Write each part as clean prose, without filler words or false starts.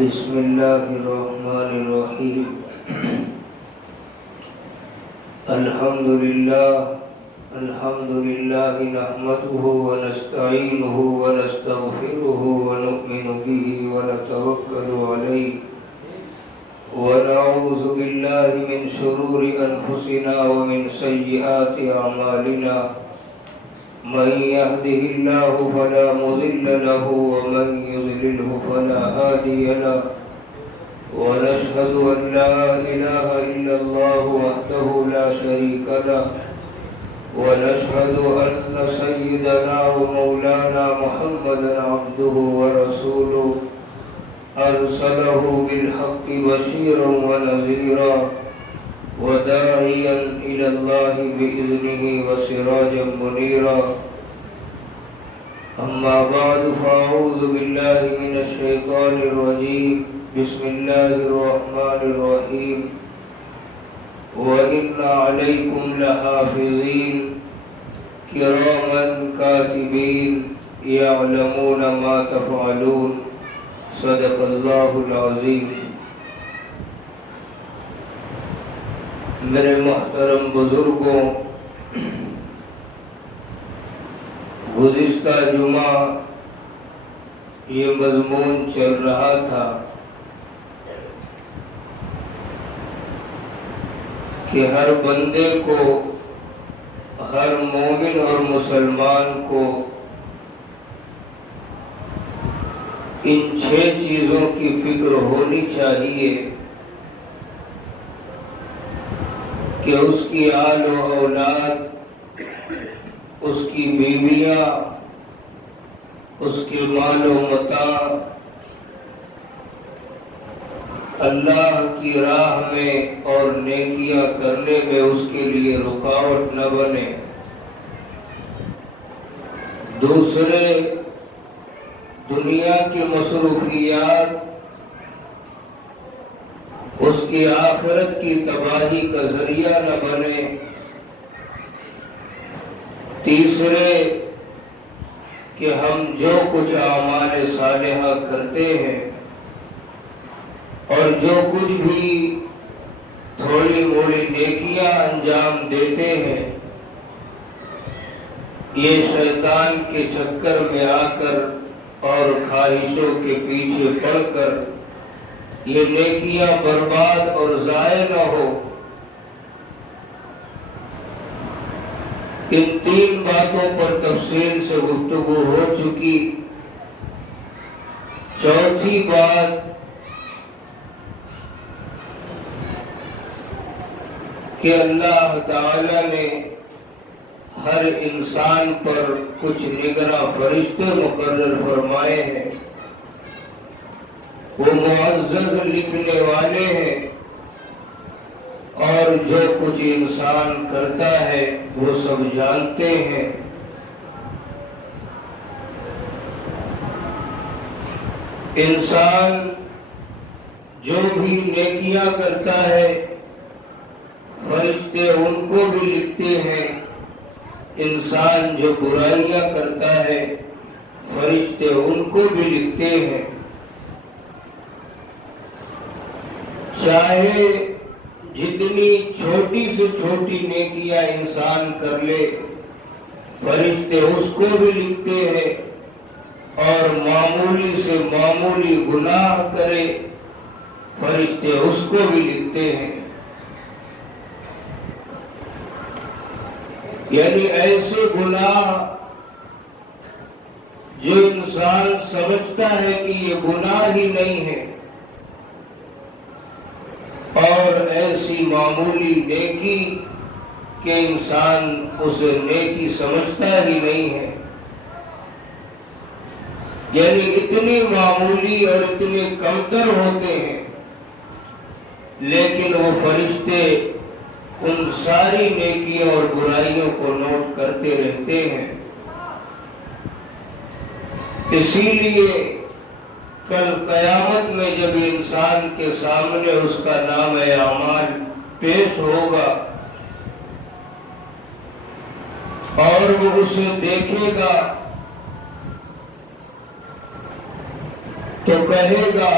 بسم الله الرحمن الرحيم الحمد لله نحمده ونستعينه ونستغفره ونؤمن به ونتوكل عليه ونعوذ بالله من شرور أنفسنا ومن سيئات أعمالنا من يهده الله فلا مضل له ومن يضلله فلا هادي له ونشهد أن لا إله إلا الله وحده لا شريك له ونشهد أن سيدنا ومولانا محمدا عبده ورسوله أرسله بالحق بشيرا ونذيرا وداعيا إلى الله بإذنه وسراجا منيرا أما بعد فأعوذ بالله من الشيطان الرجيم بسم الله الرحمن الرحيم وإن عليكم لحافظين كراما كاتبين يعلمون ما تفعلون صدق اللہ العظیم۔ میرے محترم بزرگوں، گزشتہ جمعہ یہ مضمون چل رہا تھا کہ ہر بندے کو، ہر مومن اور مسلمان کو ان 6 چیزوں کی فکر ہونی چاہیے کہ اس کی آل و اولاد، اس کی بیویاں، اس کے مال و متاع اللہ کی راہ میں اور نیکیاں کرنے میں اس کے لیے رکاوٹ نہ بنے۔ دوسرے، دنیا کی مصروفیات اس کی آخرت کی تباہی کا ذریعہ نہ بنے۔ تیسرے، کہ ہم جو کچھ اعمال صالحہ کرتے ہیں اور جو کچھ بھی تھوڑی موڑی نیکیاں انجام دیتے ہیں، یہ شیطان کے چکر میں آ کر اور خواہشوں کے پیچھے پڑ کر یہ نیکیاں برباد اور ضائع نہ ہو۔ ان 3 باتوں پر تفصیل سے گفتگو ہو چکی۔ چوتھی بات کہ اللہ تعالی نے ہر انسان پر کچھ نگراں فرشتے مقرر فرمائے ہیں، وہ معزز لکھنے والے ہیں، اور جو کچھ انسان کرتا ہے وہ سب جانتے ہیں۔ انسان جو بھی نیکیاں کرتا ہے فرشتے ان کو بھی لکھتے ہیں، انسان جو برائیاں کرتا ہے فرشتے ان کو بھی لکھتے ہیں۔ چاہے جتنی چھوٹی سے چھوٹی نیکیاں انسان کر لے فرشتے اس کو بھی لکھتے ہیں، اور معمولی سے معمولی گناہ کرے فرشتے اس کو بھی لکھتے ہیں۔ یعنی ایسے گناہ جو انسان سمجھتا ہے کہ یہ گناہ ہی نہیں ہے، اور ایسی معمولی نیکی کہ انسان اسے نیکی سمجھتا ہی نہیں ہے، یعنی اتنی معمولی اور اتنے کمتر ہوتے ہیں، لیکن وہ فرشتے ان ساری نیکیوں اور برائیوں کو نوٹ کرتے رہتے ہیں۔ اسی لیے کل قیامت میں جب انسان کے سامنے اس کا نام اعمال پیش ہوگا اور وہ اسے دیکھے گا تو کہے گا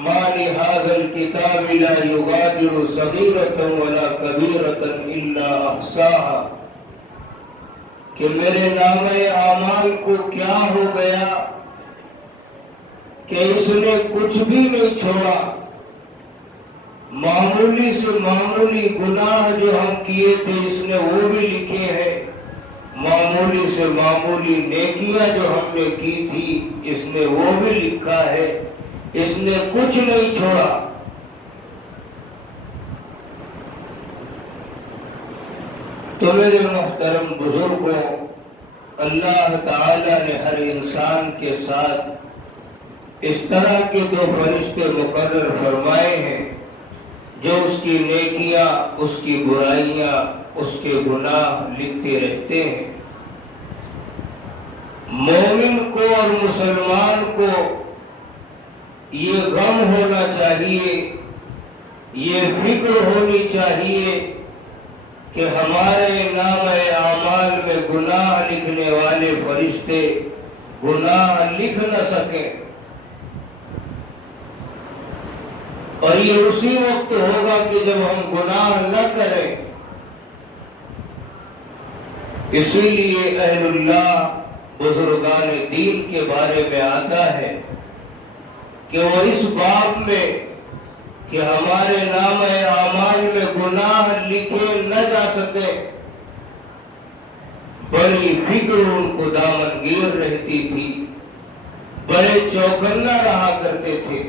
ما لهذا الكتاب لا يغادر صغيرة ولا كبيرة إلا أحصاها کہ میرے نامہ اعمال کو کیا ہو گیا کہ اس نے کچھ بھی نہیں چھوڑا. معمولی سے معمولی گناہ جو ہم کیے تھے اس نے وہ بھی لکھے ہیں، معمولی سے معمولی نیکیاں جو ہم نے کی تھی اس نے وہ بھی لکھا ہے، اس نے کچھ نہیں چھوڑا. تو میرے محترم بزرگوں، اللہ تعالی نے ہر انسان کے ساتھ اس طرح کے دو فرشتے مقرر فرمائے ہیں جو اس کی نیکیاں، اس کی برائیاں، اس کے گناہ لکھتے رہتے ہیں. مومن کو اور مسلمان کو یہ غم ہونا چاہیے، یہ فکر ہونی چاہیے کہ ہمارے نامہ اعمال میں گناہ لکھنے والے فرشتے گناہ لکھ نہ سکیں. اور یہ اسی وقت ہوگا کہ جب ہم گناہ نہ کریں. اسی لیے اہل اللہ بزرگان دین کے بارے میں آتا ہے کہ وہ اس باب میں کہ ہمارے نامہ اعمال میں گناہ لکھے نہ جا سکے، بڑی فکر ان کو دامنگیر رہتی تھی، بڑے چوکنا رہا کرتے تھے.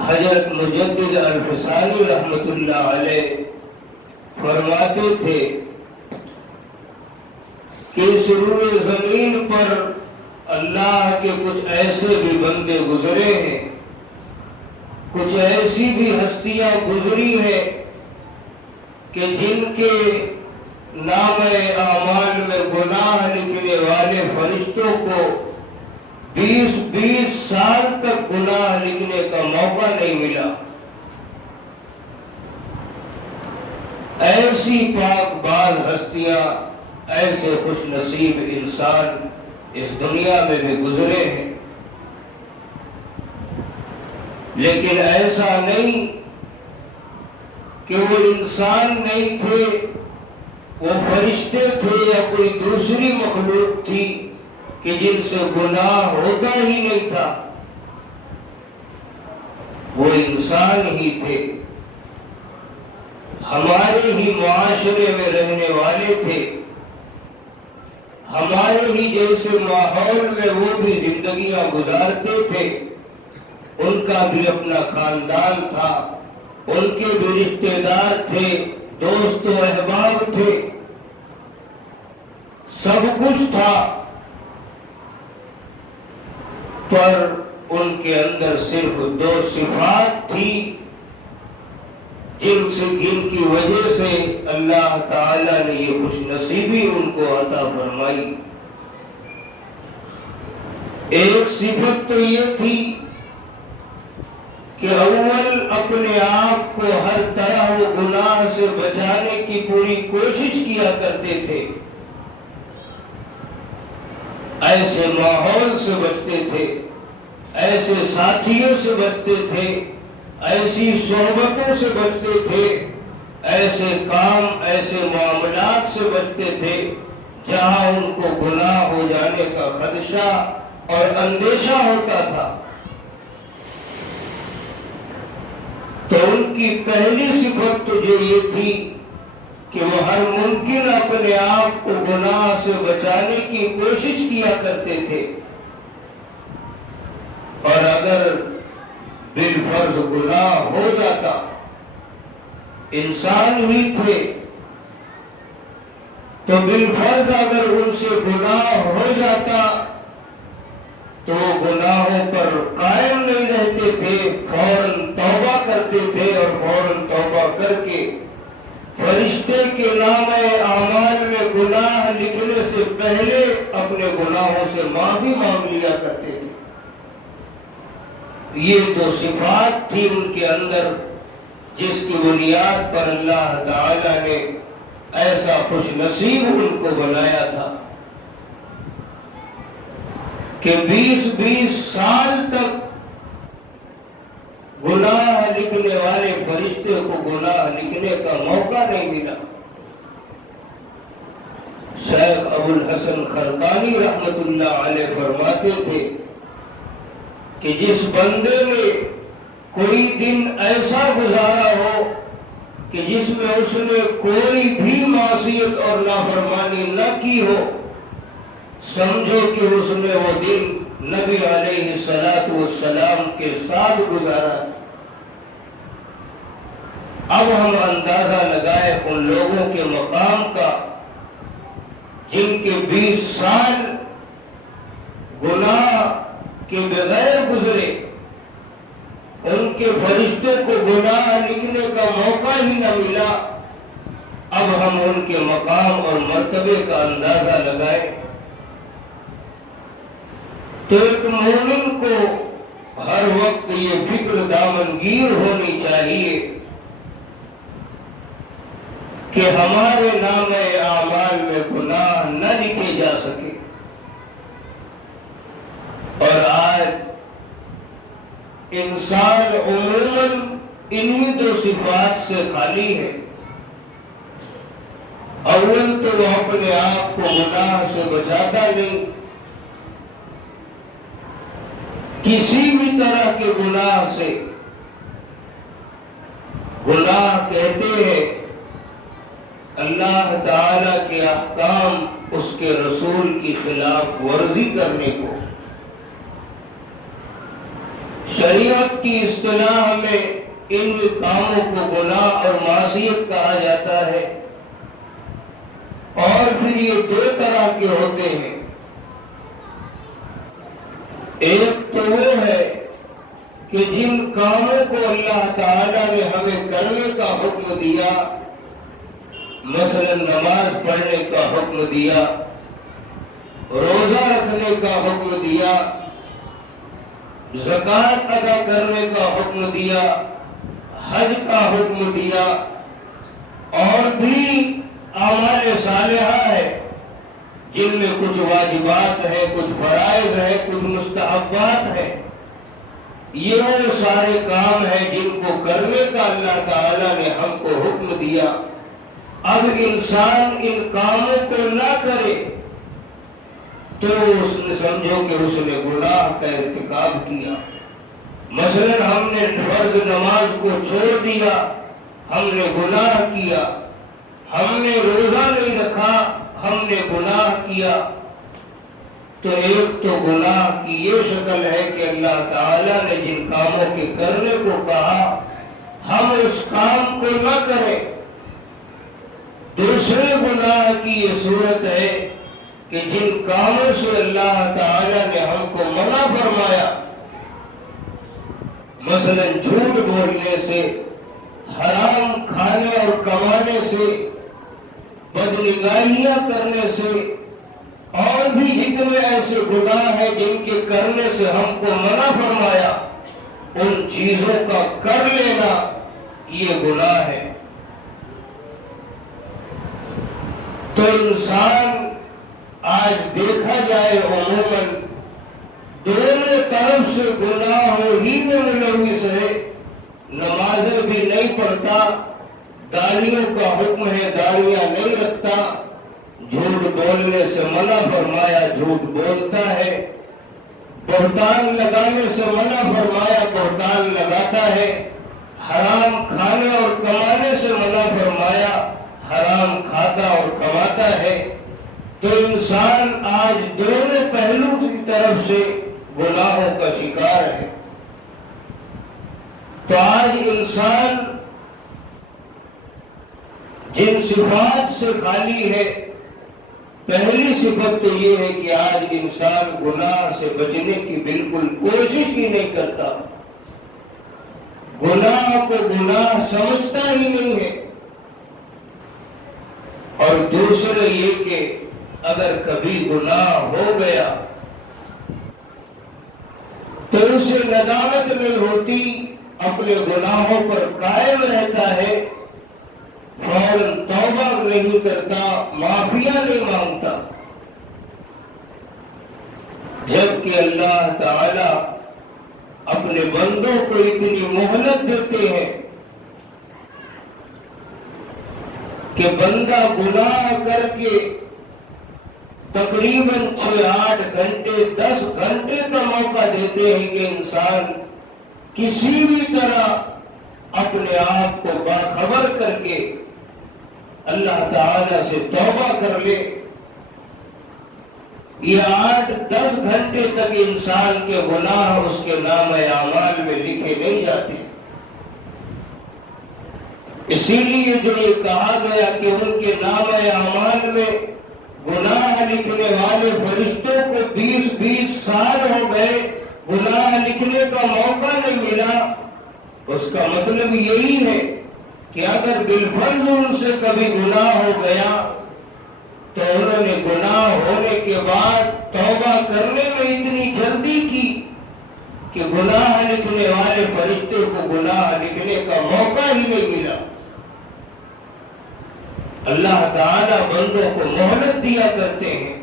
حضرت مجدد الفسانی رحمت اللہ علیہ فرماتے تھے کہ اس روئے زمین پر اللہ کے کچھ ایسے بھی بندے گزرے ہیں، کچھ ایسی بھی ہستیاں گزری ہیں کہ جن کے نامہ اعمال میں گناہ لکھنے والے فرشتوں کو 20 سال تک گناہ لکھنے کا موقع نہیں ملا. ایسی پاک باز ہستیاں، ایسے خوش نصیب انسان اس دنیا میں بھی گزرے ہیں. لیکن ایسا نہیں کہ وہ انسان نہیں تھے، وہ فرشتے تھے یا کوئی دوسری مخلوق تھی کہ جن سے گناہ ہوتا ہی نہیں تھا. وہ انسان ہی تھے، ہمارے ہی معاشرے میں رہنے والے تھے، ہمارے ہی جیسے ماحول میں وہ بھی زندگیاں گزارتے تھے. ان کا بھی اپنا خاندان تھا، ان کے بھی رشتہ دار تھے، دوست و احباب تھے، سب کچھ تھا، پر ان کے اندر صرف 2 صفات تھی جن کی وجہ سے اللہ تعالی نے یہ خوش نصیبی ان کو عطا فرمائی. ایک صفت تو یہ تھی کہ اول اپنے آپ کو ہر طرح وہ گناہ سے بچانے کی پوری کوشش کیا کرتے تھے، ایسے ماحول سے بچتے تھے، ایسے ساتھیوں سے بچتے تھے، ایسی صحبتوں سے بچتے تھے، ایسے کام، ایسے معاملات سے بچتے تھے جہاں ان کو گناہ ہو جانے کا خدشہ اور اندیشہ ہوتا تھا. تو ان کی پہلی صفت تو جو یہ تھی کہ وہ ہر ممکن اپنے آپ کو گناہ سے بچانے کی کوشش کیا کرتے تھے، اور اگر بالفرض گناہ ہو جاتا، انسان ہی تھے تو بالفرض اگر ان سے گناہ ہو جاتا تو گناہوں پر قائم نہیں رہتے تھے، فوراً توبہ کرتے تھے، اور فوراً توبہ کر کے فرشتے کے نامہ اعمال میں گناہ لکھنے سے پہلے اپنے گناہوں سے معافی مانگ لیا کرتے تھے. یہ 2 صفات تھی ان کے اندر جس کی بنیاد پر اللہ تعالی نے ایسا خوش نصیب ان کو بنایا تھا. کہ 20-20 سال تک گناہ لکھنے والے فرشتے کو گناہ لکھنے کا موقع نہیں ملا۔ شیخ ابو الحسن خرقانی رحمت اللہ علیہ فرماتے تھے کہ جس بندے نے کوئی دن ایسا گزارا ہو کہ جس میں اس نے کوئی بھی معصیت اور نافرمانی نہ کی ہو، سمجھو کہ اس نے وہ دن نبی علیہ الصلوۃ والسلام کے ساتھ گزارا۔ اب ہم اندازہ لگائے ان لوگوں کے مقام کا جن کے 20 سال گناہ کے بغیر گزرے، ان کے فرشتوں کو گناہ لکھنے کا موقع ہی نہ ملا۔ اب ہم ان کے مقام اور مرتبے کا اندازہ لگائے تو ایک مومن کو ہر وقت یہ فکر دامنگیر ہونی چاہیے کہ ہمارے نام اعمال میں گناہ نہ لکھے جا سکے۔ اور آج انسان عموماً انہی دو صفات سے خالی ہے۔ اول تو وہ اپنے آپ کو گناہ سے بچاتا نہیں، کسی بھی طرح کے گناہ سے۔ گناہ کہتے ہیں اللہ تعالی کے احکام، اس کے رسول کی خلاف ورزی کرنے کو۔ شریعت کی اصطلاح میں ان کاموں کو گناہ اور معصیت کہا جاتا ہے۔ اور پھر یہ دو طرح کے ہوتے ہیں، ایک تو وہ ہے کہ جن کاموں کو اللہ تعالیٰ نے ہمیں کرنے کا حکم دیا، مثلا نماز پڑھنے کا حکم دیا، روزہ رکھنے کا حکم دیا، زکوٰۃ ادا کرنے کا حکم دیا، حج کا حکم دیا، اور بھی اعمال صالحہ ہے جن میں کچھ واجبات ہیں، کچھ فرائض ہیں، کچھ مستحبات ہیں۔ یہ وہ سارے کام ہیں جن کو کرنے کا اللہ تعالیٰ نے ہم کو حکم دیا۔ اب انسان ان کاموں کو نہ کرے تو اس نے سمجھو کہ اس نے گناہ کا ارتکاب کیا۔ مثلا ہم نے فرض نماز کو چھوڑ دیا، ہم نے گناہ کیا۔ ہم نے روزہ نہیں رکھا، ہم نے گناہ کیا۔ تو ایک تو گناہ کی یہ شکل ہے کہ اللہ تعالیٰ نے جن کاموں کے کرنے کو کہا ہم اس کام کو نہ کریں۔ دوسرے گناہ کی یہ صورت ہے کہ جن کاموں سے اللہ تعالیٰ نے ہم کو منع فرمایا، مثلا جھوٹ بولنے سے، حرام کھانے اور کمانے سے، بدنگاہیاں کرنے سے، اور بھی جتنے ایسے گناہ ہیں جن کے کرنے سے ہم کو منع فرمایا، ان چیزوں کا کر لینا یہ گناہ ہے۔ تو انسان آج دیکھا جائے عموماً دونوں طرف سے گناہوں ہی میں ملوث ہے۔ نمازیں بھی نہیں پڑھتا، داڑھیوں کا حکم ہے داڑھیاں نہیں رکھتا، جھوٹ بولنے سے منع فرمایا جھوٹ بولتا ہے، بہتان لگانے سے منع فرمایا بہتان لگاتا ہے، حرام کھانے اور کمانے سے منع فرمایا حرام کھاتا اور کماتا ہے۔ تو انسان آج دونوں پہلو کی طرف سے گناہوں کا شکار ہے۔ تو آج انسان جن صفات سے خالی ہے، پہلی صفت تو یہ ہے کہ آج انسان گناہ سے بچنے کی بالکل کوشش ہی نہیں کرتا، گناہ کو گناہ سمجھتا ہی نہیں ہے۔ اور دوسرے یہ کہ اگر کبھی گناہ ہو گیا تو اسے ندامت نہیں ہوتی، اپنے گناہوں پر قائم رہتا ہے، فوراً توبہ نہیں کرتا، معافیاں نہیں مانگتا۔ جبکہ کہ اللہ تعالی اپنے بندوں کو اتنی مہلت دیتے ہیں کہ بندہ گناہ کر کے تقریباً 6-8 گھنٹے 10 گھنٹے کا موقع دیتے ہیں کہ انسان کسی بھی طرح اپنے آپ کو باخبر کر کے اللہ تعالی سے توبہ کر لے. یہ 8-10 گھنٹے تک انسان کے گناہ اس کے نام اعمال میں لکھے نہیں جاتے. اسی لیے جو یہ کہا گیا کہ ان کے نام اعمال میں گناہ لکھنے والے فرشتوں کو 20 سال ہو گئے, گناہ لکھنے کا موقع نہیں ملا, اس کا مطلب یہی ہے کہ اگر بالفرض ان سے کبھی گناہ ہو گیا تو انہوں نے گناہ ہونے کے بعد توبہ کرنے میں اتنی جلدی کی کہ گناہ لکھنے والے فرشتے کو گناہ لکھنے کا موقع ہی نہیں ملا. اللہ تعالیٰ بندوں کو مہلت دیا کرتے ہیں.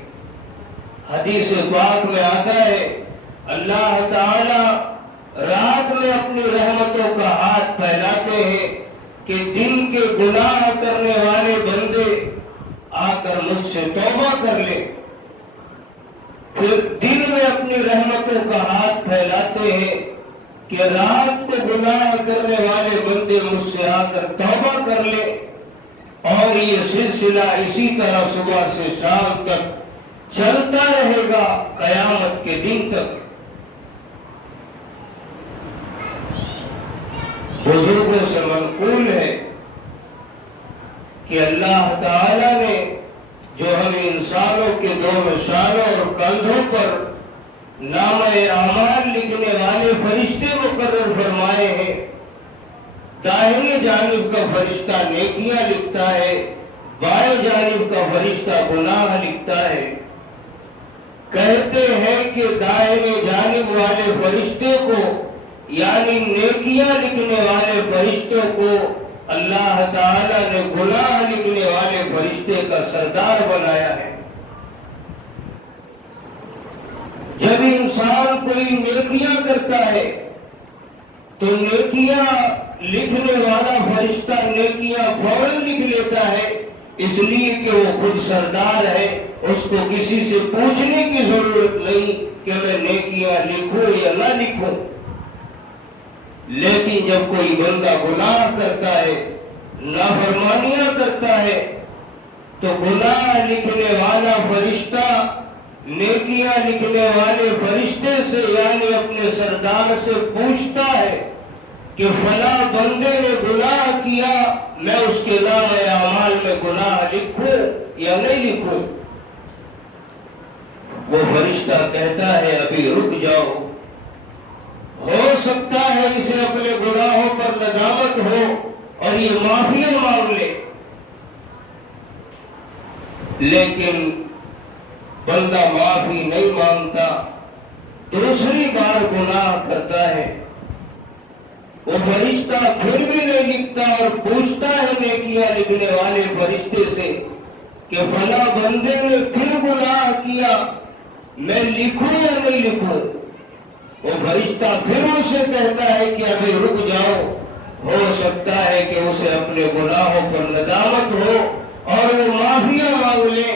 حدیث پاک میں آتا ہے اللہ تعالیٰ رات میں اپنی رحمتوں کا ہاتھ پھیلاتے ہیں کہ دن کے گناہ کرنے والے بندے آ کر مجھ سے توبہ کر لے. پھر دن میں اپنی رحمتوں کا ہاتھ پھیلاتے ہیں کہ رات کو گناہ کرنے والے بندے مجھ سے آ کر توبہ کر لے. اور یہ سلسلہ اسی طرح صبح سے شام تک چلتا رہے گا قیامت کے دن تک. بزرگوں سے منقول ہے کہ اللہ تعالی نے جو ہمیں انسانوں کے دو مشانوں اور کندھوں پر نام اعمال لکھنے والے فرشتے مقرر فرمائے ہیں. داہنی جانب کا فرشتہ نیکیاں لکھتا ہے, بائیں جانب کا فرشتہ گناہ لکھتا ہے. کہتے ہیں کہ داہنی جانب والے فرشتے کو یعنی نیکیاں لکھنے والے فرشتوں کو اللہ تعالی نے گناہ لکھنے والے فرشتے کا سردار بنایا ہے. جب انسان کوئی نیکیاں کرتا ہے تو نیکیاں لکھنے والا فرشتہ نیکیاں فوراً لکھ لیتا ہے, اس لیے کہ وہ خود سردار ہے, اس کو کسی سے پوچھنے کی ضرورت نہیں کہ میں نیکیاں لکھوں یا نہ لکھوں. لیکن جب کوئی بندہ گناہ کرتا ہے, نافرمانیاں کرتا ہے, تو گناہ لکھنے والا فرشتہ نیکیاں لکھنے والے فرشتے سے یعنی اپنے سردار سے پوچھتا ہے کہ فلاں بندے نے گناہ کیا, میں اس کے نام اعمال میں گناہ لکھوں یا نہیں لکھوں. وہ فرشتہ کہتا ہے ابھی رک جاؤ, ہو سکتا ہے اسے اپنے گناہوں پر ندامت ہو اور یہ معافی مانگ لے. لیکن بندہ معافی نہیں مانگتا, دوسری بار گناہ کرتا ہے. وہ فرشتہ پھر بھی نہیں لکھتا اور پوچھتا ہے نیکیاں لکھنے والے فرشتے سے کہ فلاں بندے نے پھر گناہ کیا, میں لکھوں یا نہیں لکھوں. وہ فرشتہ پھر اسے کہتا ہے کہ ابھی رک جاؤ, ہو سکتا ہے کہ اسے اپنے گناہوں پر ندامت ہو اور وہ معافیاں مانگ لے,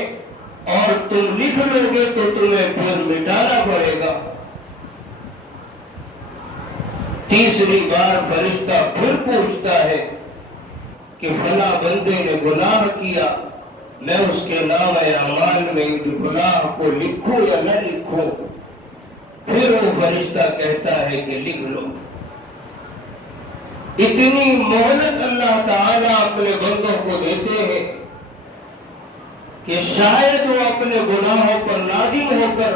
اور تم لکھ لو گے تو تمہیں پھر مٹانا پڑے گا. تیسری بار فرشتہ پھر پوچھتا ہے کہ فلاں بندے نے گناہ کیا, میں اس کے نام اعمال میں گناہ کو لکھوں یا نہ لکھوں. پھر وہ فرشتہ کہتا ہے کہ لکھ لو. اتنی مہلت اللہ تعالیٰ اپنے بندوں کو دیتے ہیں کہ شاید وہ اپنے گناہوں پر نادم ہو کر,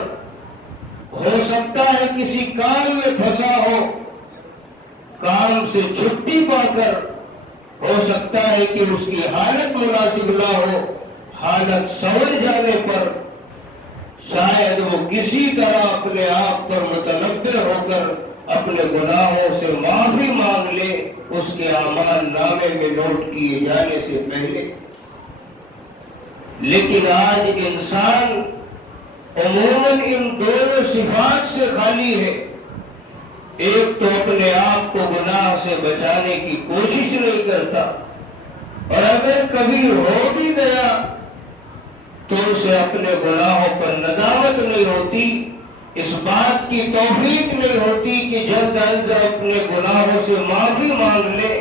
ہو سکتا ہے کسی کام میں پھنسا ہو, کام سے چھٹی پا کر, ہو سکتا ہے کہ اس کی حالت مناسب نہ ہو, حالت سنور جانے پر شاید وہ کسی طرح اپنے آپ پر متنبہ ہو کر اپنے گناہوں سے معافی مانگ لے اس کے اعمال نامے میں نوٹ کیے جانے سے پہلے. لیکن آج انسان عموماً ان دونوں صفات سے خالی ہے. ایک تو اپنے آپ کو گناہ سے بچانے کی کوشش نہیں کرتا، اور اگر کبھی ہو بھی گیا تو اسے اپنے گناہوں پر ندامت نہیں ہوتی، اس بات کی توفیق نہیں ہوتی کہ جلد از جلد اپنے گناہوں سے معافی مانگ لے،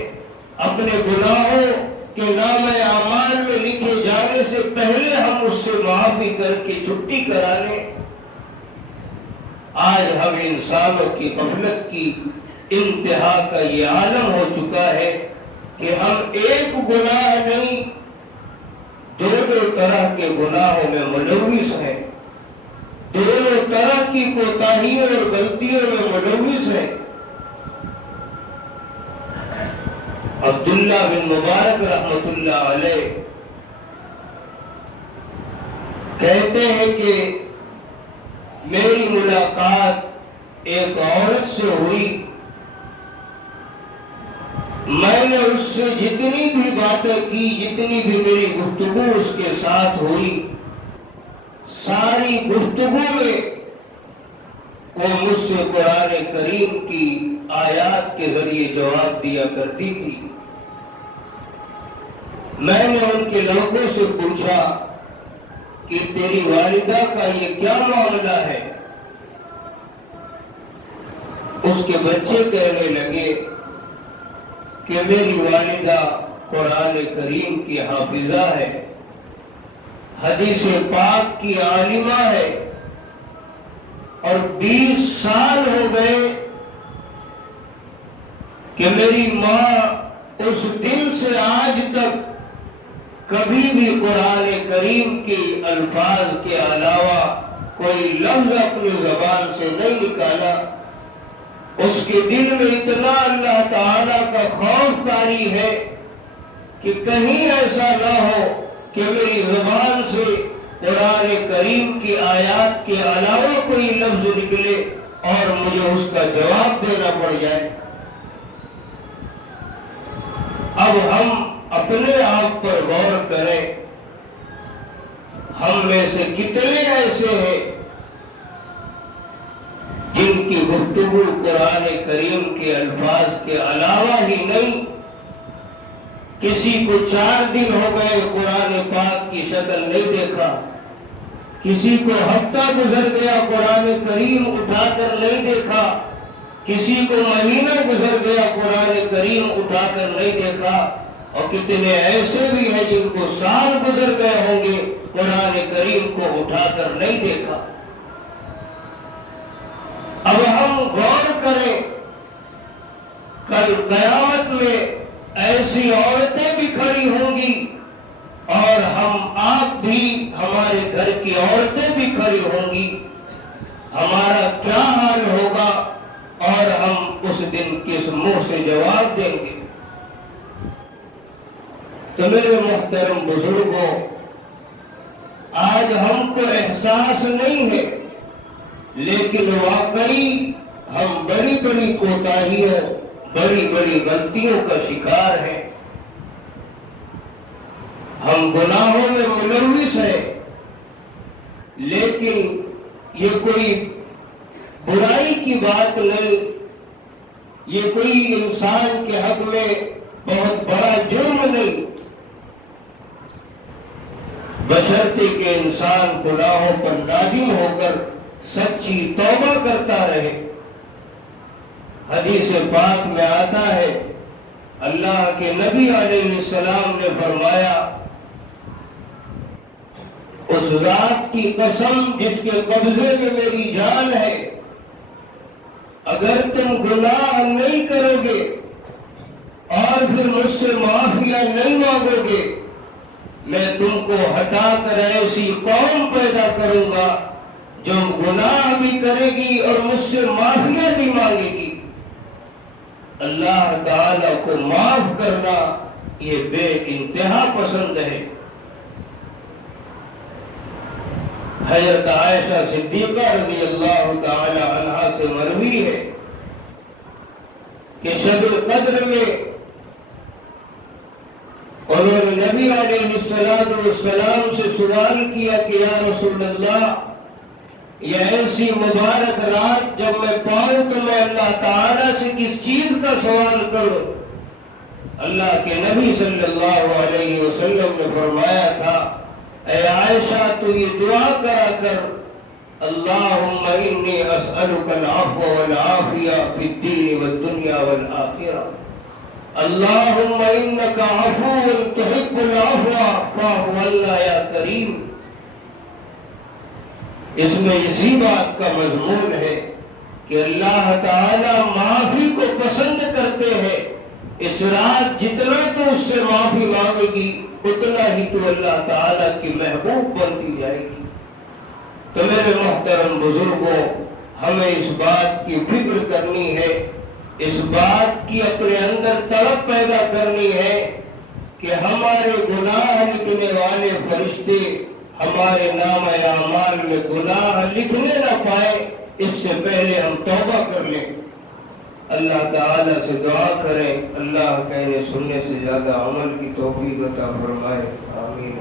اپنے گناہوں کے نامہ اعمال میں لکھے جانے سے پہلے ہم اس سے معافی کر کے چھٹی کرا لیں. آج ہم انسانوں کی غفلت کی انتہا کا یہ عالم ہو چکا ہے کہ ہم ایک گناہ نہیں، دو طرح کے گناہوں میں ملوث ہیں، دونوں طرح کی کوتاہیوں اور غلطیوں میں ملوث ہیں. عبداللہ بن مبارک رحمت اللہ علیہ کہتے ہیں کہ میری ملاقات ایک عورت سے ہوئی، میں نے اس سے جتنی بھی باتیں کی، جتنی بھی میری گفتگو اس کے ساتھ ہوئی، ساری گفتگو میں وہ مجھ سے قرآن کریم کی آیات کے ذریعے جواب دیا کرتی تھی. میں نے ان کے لڑکوں سے پوچھا کہ تیری والدہ کا یہ کیا معاملہ ہے؟ اس کے بچے کہنے لگے کہ میری والدہ قرآن کریم کی حافظہ ہے، حدیث پاک کی عالمہ ہے، اور 20 سال ہو گئے کہ میری ماں اس دن سے آج تک کبھی بھی قرآن کریم کے الفاظ کے علاوہ کوئی لفظ اپنی زبان سے نہیں نکالا. اس کے دل میں اتنا اللہ تعالیٰ کا خوف طاری ہے کہ کہیں ایسا نہ ہو کہ میری زبان سے قرآن کریم کی آیات کے علاوہ کوئی لفظ نکلے اور مجھے اس کا جواب دینا پڑ جائے. اب ہم اپنے آپ پر غور کریں، ہم میں سے کتنے ایسے ہیں جن کی گفتگو قرآن کریم کے الفاظ کے علاوہ ہی نہیں. کسی کو 4 دن ہو گئے قرآن پاک کی شکل نہیں دیکھا، کسی کو ہفتہ گزر گیا قرآن کریم اٹھا کر نہیں دیکھا، کسی کو مہینہ گزر گیا قرآن کریم اٹھا کر نہیں دیکھا، اور کتنے ایسے بھی ہیں جن کو سال گزر گئے ہوں گے قرآن کریم کو اٹھا کر نہیں دیکھا. اب ہم غور کریں، کل قیامت میں ایسی عورتیں بھی کھڑی ہوں گی اور ہم آپ بھی، ہمارے گھر کی عورتیں بھی کھڑی ہوں گی. ہمارا کیا حال ہوگا اور ہم اس دن کس منہ سے جواب دیں گے؟ تو میرے محترم بزرگوں، آج ہم کو احساس نہیں ہے، لیکن واقعی ہم بڑی بڑی کوتاہیوں، بڑی بڑی غلطیوں کا شکار ہیں. ہم گناہوں میں ملوث ہیں، لیکن یہ کوئی برائی کی بات نہیں، یہ کوئی انسان کے حق میں بہت بڑا جرم نہیں، بشرطے کہ انسان گناہوں پر نادم ہو کر سچی توبہ کرتا رہے. حدیث پاک میں آتا ہے، اللہ کے نبی علیہ السلام نے فرمایا، اس ذات کی قسم جس کے قبضے میں میری جان ہے، اگر تم گناہ نہیں کرو گے اور پھر مجھ سے معافیاں نہیں مانگو گے، میں تم کو ہٹا کر ایسی قوم پیدا کروں گا جو گناہ بھی کرے گی اور مجھ سے معافیاں بھی مانگے گی. اللہ تعالیٰ کو معاف کرنا یہ بے انتہا پسند ہے. حضرت عائشہ صدیقہ رضی اللہ تعالی عنہا سے مروی ہے کہ شب قدر میں انہوں نے نبی علیہ السلام سے سوال کیا کہ یا رسول اللہ، یہ ایسی مبارک رات جب میں پاؤں تو میں اللہ تعالیٰ سے کس چیز کا سوال کروں؟ اللہ کے نبی صلی اللہ علیہ وسلم نے فرمایا تھا، اے عائشہ تو یہ دعا کرا کر، اللہم انی اسألک العفو والعافیہ فی الدین والدنیا والآخرہ، اللہم انک عفو تحب العفو فاعف عنا یا کریم۔ اس میں اسی بات کا مضمون ہے کہ اللہ تعالی معافی کو پسند کرتے ہیں۔ اس رات جتنا تو اس سے معافی مانگے گی اتنا ہی تو اللہ تعالیٰ کی محبوب بنتی جائے گی۔ تو میرے محترم بزرگوں، ہمیں اس بات کی فکر کرنی ہے، اس بات کی اپنے اندر تڑپ پیدا کرنی ہے کہ ہمارے گناہ لکھنے والے فرشتے ہمارے نام اعمال میں گناہ لکھنے نہ پائے، اس سے پہلے ہم توبہ کر لیں، اللہ تعالیٰ سے دعا کریں، اللہ کہنے سننے سے زیادہ عمل کی توفیق عطا فرمائے، آمین۔